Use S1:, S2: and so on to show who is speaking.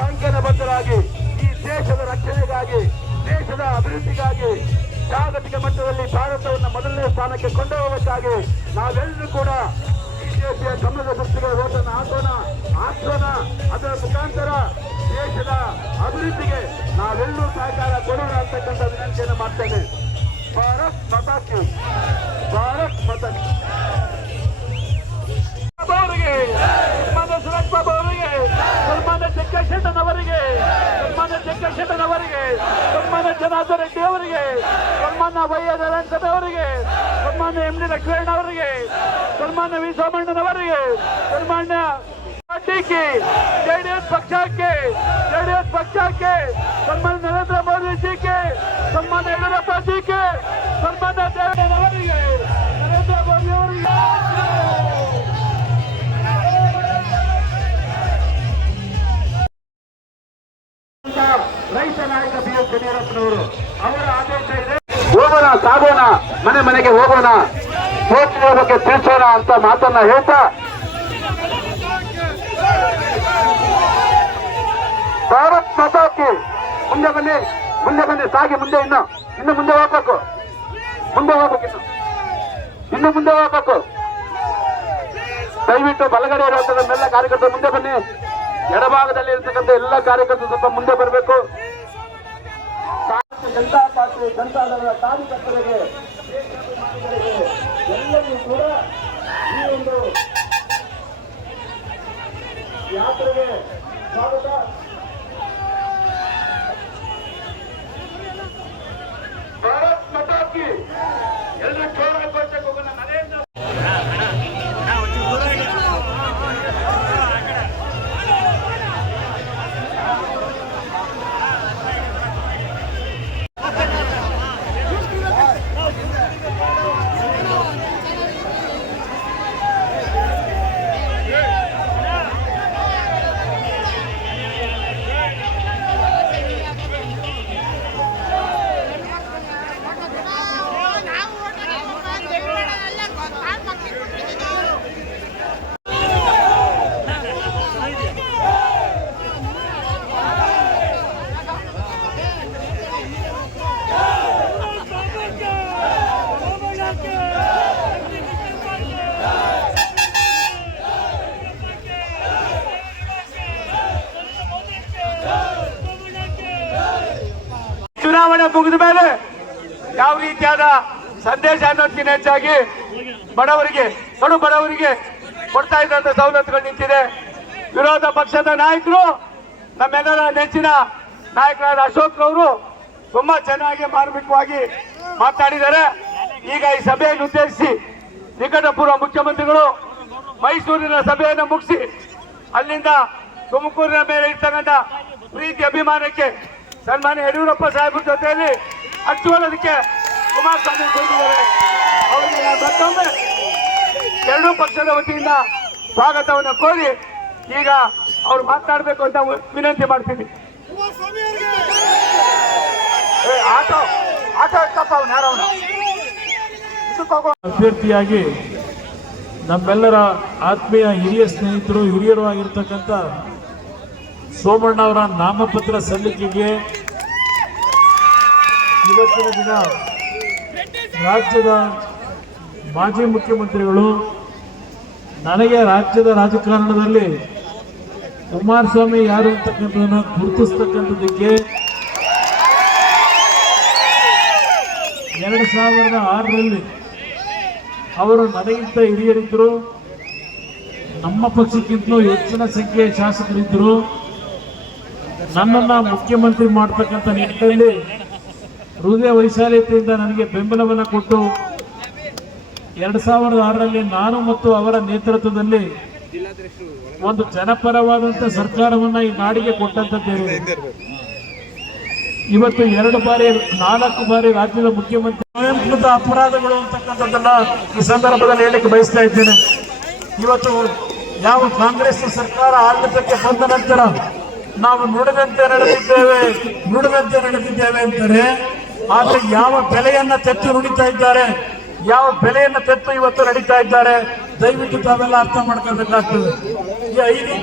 S1: ಸಂಖ್ಯಾಬದ್ಧರಾಗಿ ಈ ದೇಶದ ರಕ್ಷಣೆಗಾಗಿ, ದೇಶದ ಅಭಿವೃದ್ಧಿಗಾಗಿ, ಜಾಗತಿಕ ಮಟ್ಟದಲ್ಲಿ ಭಾರತವನ್ನು ಮೊದಲನೇ ಸ್ಥಾನಕ್ಕೆ ಕೊಂಡೊಯ್ಯಕ್ಕಾಗಿ ನಾವೆಲ್ಲರೂ ಕೂಡ ಬಿಜೆಪಿಯ ಕಮಲದ ಸಂಸ್ಥೆಗಳ ಓಟನ ಹಾಕೋಣ ಹಾಕೋಣ. ಅದರ ಮುಖಾಂತರ ದೇಶದ ಅಭಿವೃದ್ಧಿಗೆ ನಾವೆಲ್ಲರೂ ಸಹಕಾರ ಕೊಡೋಣ ಅಂತಕ್ಕಂಥ ವಿನಂತಿಯನ್ನು ಮಾಡ್ತೇನೆ. ಭಾರತ್ ಮತಾಕ್ಯ ಭಾರತ್ ಮತಾಕ್ಯ ಅವರಿಗೆ ಸನ್ಮಾನ್ಯ ಜಗ್ಗಶೆಟ್ಟನ್ ಅವರಿಗೆ ಸನ್ಮಾನ್ಯ ಜನಾರ್ದನ್ ರೆಡ್ಡಿ ಅವರಿಗೆ, ಸನ್ಮಾನ್ಯ ವೈ ಎಸ್ ನಾರಾಯಣಸ್ವಾಮಿ ಅವರಿಗೆ, ಸನ್ಮಾನ್ಯ ಎಂ. ಡಿ. ಲಕ್ಷ್ಮಣ ಅವರಿಗೆ, ಸನ್ಮಾನ್ಯ ವಿ. ಸೋಮಣ್ಣನವರಿಗೆ, ಸನ್ಮಾನ್ಯ ಪಾರ್ಟಿಗೆ, ಜೆಡಿಎಸ್ ಪಕ್ಷಕ್ಕೆ ಜೆಡಿಎಸ್ ಪಕ್ಷಕ್ಕೆ, ಸನ್ಮಾನ್ಯ ನರೇಂದ್ರ ಮೋದಿ ಜಿಗೆ ಸನ್ಮಾನ್ಯ ಯಡಿಯೂರಪ್ಪ ಜಿಗೆ, ಸನ್ಮಾನ್ಯ ದೇವೇಗೌಡ ಅವರಿಗೆ ನರೇಂದ್ರ ಸಾಗೋಣ, ಮನೆ ಮನೆಗೆ ಹೋಗೋಣ ಯೋಚನೆ ಬಗ್ಗೆ ತಿಳಿಸೋಣ ಅಂತ ಮಾತನ್ನ ಹೇಳ್ತಾ ಭಾರತ್ ಮಾತಾಕಿ. ಮುಂದೆ ಬನ್ನಿ ಮುಂದೆ ಬನ್ನಿ, ಸಾಗಿ ಮುಂದೆ ಇನ್ನು ಇನ್ನು ಮುಂದೆ ಹೋಗ್ಬೇಕು. ಮುಂದೆ ಹೋಗ್ಬೇಕು ಇನ್ನು. ಇನ್ನು ಮುಂದೆ ಹೋಗ್ಬೇಕು. ದಯವಿಟ್ಟು ಬಲಗಡೆ ಇರುವಂತಹ ಎಲ್ಲ ಕಾರ್ಯಕರ್ತರು ಮುಂದೆ ಬನ್ನಿ. ಎಡಭಾಗದಲ್ಲಿ ಇರ್ತಕ್ಕಂಥ ಎಲ್ಲ ಕಾರ್ಯಕರ್ತರು ಸ್ವಲ್ಪ ಮುಂದೆ ಬರಬೇಕು. ಜನತಾ ಪಾರ್ಟಿ ಜನತಾದಳದ ಕಾರ್ಯಕರ್ತರಿಗೆ ಎಲ್ಲರೂ ಎಲ್ಲರಿಗೂ ಕೂಡ ಈ ಒಂದು ಯಾತ್ರೆಗೆ ಚುನಾವಣೆ ಮುಗಿದ ಮೇಲೆ ಯಾವ ರೀತಿಯಾದ ಸಂದೇಶ ಅನ್ನೋದಕ್ಕಿಂತ ಹೆಚ್ಚಾಗಿ ಬಡವರಿಗೆ, ಕಡು ಬಡವರಿಗೆ ಕೊಡ್ತಾ ಇದ್ದಂತ ಸವಲತ್ತುಗಳು ನಿಂತಿದೆ. ವಿರೋಧ ಪಕ್ಷದ ನಾಯಕರು, ನಮ್ಮೆಲ್ಲರ ನೆಚ್ಚಿನ ನಾಯಕರಾದ ಅಶೋಕ್ ಅವರು ತುಂಬಾ ಚೆನ್ನಾಗಿ ಮಾರ್ಮಿಕವಾಗಿ ಮಾತನಾಡಿದ್ದಾರೆ ಈಗ ಈ ಸಭೆಯನ್ನು ಉದ್ದೇಶಿಸಿ ನಿಕಟಪೂರ್ವ ಮುಖ್ಯಮಂತ್ರಿಗಳು ಮೈಸೂರಿನ ಸಭೆಯನ್ನು ಮುಗಿಸಿ ಅಲ್ಲಿಂದ ತುಮಕೂರಿನ ಮೇಲೆ ಇರ್ತಕ್ಕಂಥ ಪ್ರೀತಿ ಅಭಿಮಾನಕ್ಕೆ ಸನ್ಮಾನ್ಯ ಯಡಿಯೂರಪ್ಪ ಸಾಹೇಬ್ರ ಜೊತೆಯಲ್ಲಿ ಹಂಚಿಕೊಳ್ಳೋದಕ್ಕೆ ಕುಮಾರಸ್ವಾಮಿ ಬಂದಿದ್ದಾರೆ ಅವರಿಗೆ ಮತ್ತೊಮ್ಮೆ ಎರಡೂ ಪಕ್ಷದ ವತಿಯಿಂದ ಸ್ವಾಗತವನ್ನು ಕೋರಿ ಈಗ ಅವ್ರು ಮಾತನಾಡಬೇಕು ಅಂತ ವಿನಂತಿ ಮಾಡ್ತೀನಿ. ಆಟೋ ಆಟೋ ಎತ್ತಪ್ಪ ಅವ್ನು, ಯಾರೋ ಅವನು? ಇದಕ್ಕೆ ಹೋಗೋ
S2: ಅಭ್ಯರ್ಥಿಯಾಗಿ ನಮ್ಮೆಲ್ಲರ ಆತ್ಮೀಯ ಹಿರಿಯ ಸ್ನೇಹಿತರು, ಹಿರಿಯರು ಆಗಿರ್ತಕ್ಕಂಥ ಸೋಮಣ್ಣ ಅವರ ನಾಮಪತ್ರ ಸಲ್ಲಿಕೆಗೆ ಇವತ್ತಿನ ದಿನ ರಾಜ್ಯದ ಮಾಜಿ ಮುಖ್ಯಮಂತ್ರಿಗಳು, ನನಗೆ ರಾಜ್ಯದ ರಾಜಕಾರಣದಲ್ಲಿ ಕುಮಾರಸ್ವಾಮಿ ಯಾರು ಅಂತಕ್ಕಂಥದನ್ನ ಗುರುತಿಸ್ತಕ್ಕಂಥದ್ದಕ್ಕೆ ಎರಡು ಸಾವಿರದ ಆರರಲ್ಲಿ ಅವರು ನನಗಿಂತ ಹಿರಿಯರಿದ್ದರು, ನಮ್ಮ ಪಕ್ಷಕ್ಕಿಂತಲೂ ಹೆಚ್ಚಿನ ಸಂಖ್ಯೆಯ ಶಾಸಕರಿದ್ದರು. ನನ್ನನ್ನು ಮುಖ್ಯಮಂತ್ರಿ ಮಾಡ್ತಕ್ಕಂಥ ನಿಟ್ಟಿನಲ್ಲಿ ಹೃದಯ ವೈಶಾಲ್ಯತೆಯಿಂದ ನನಗೆ ಬೆಂಬಲವನ್ನು ಕೊಟ್ಟು ಎರಡು ಸಾವಿರದ ಆರರಲ್ಲಿ ನಾನು ಮತ್ತು ಅವರ ನೇತೃತ್ವದಲ್ಲಿ ಒಂದು ಜನಪರವಾದಂಥ ಸರ್ಕಾರವನ್ನ ಈ ನಾಡಿಗೆ ಕೊಟ್ಟಂತದ್ದೇವೆ ಇವತ್ತು ಎರಡು ಬಾರಿ, ನಾಲ್ಕು ಬಾರಿ ರಾಜ್ಯದ ಮುಖ್ಯಮಂತ್ರಿ ಸ್ವಯಂಕೃತ ಅಪರಾಧಗಳು ಅಂತಕ್ಕಂಥದ್ದನ್ನ ಈ ಸಂದರ್ಭದಲ್ಲಿ ಹೇಳಲಿಕ್ಕೆ ಬಯಸ್ತಾ ಇದ್ದೇನೆ. ಇವತ್ತು ಯಾವ ಕಾಂಗ್ರೆಸ್ ಸರ್ಕಾರ ಆಡಳಿತಕ್ಕೆ ಬಂದ ನಂತರ ನಾವು ನುಡಿದಂತೆ ನಡೆದಿದ್ದೇವೆ ನುಡಿದಂತೆ ನಡೆದಿದ್ದೇವೆ ಅಂತಾರೆ ಆದ್ರೆ ಯಾವ ಬೆಲೆಯನ್ನ ತೆತ್ತು ನುಡಿತಾ ಇದ್ದಾರೆ, ಯಾವ ಬೆಲೆಯನ್ನ ತೆತ್ತು ಇವತ್ತು ನಡೀತಾ ಇದ್ದಾರೆ, ದಯವಿಟ್ಟು ತಾವೆಲ್ಲ ಅರ್ಥ ಮಾಡ್ಕೊಳ್ಬೇಕಾಗ್ತದೆ. ಈ ಐದು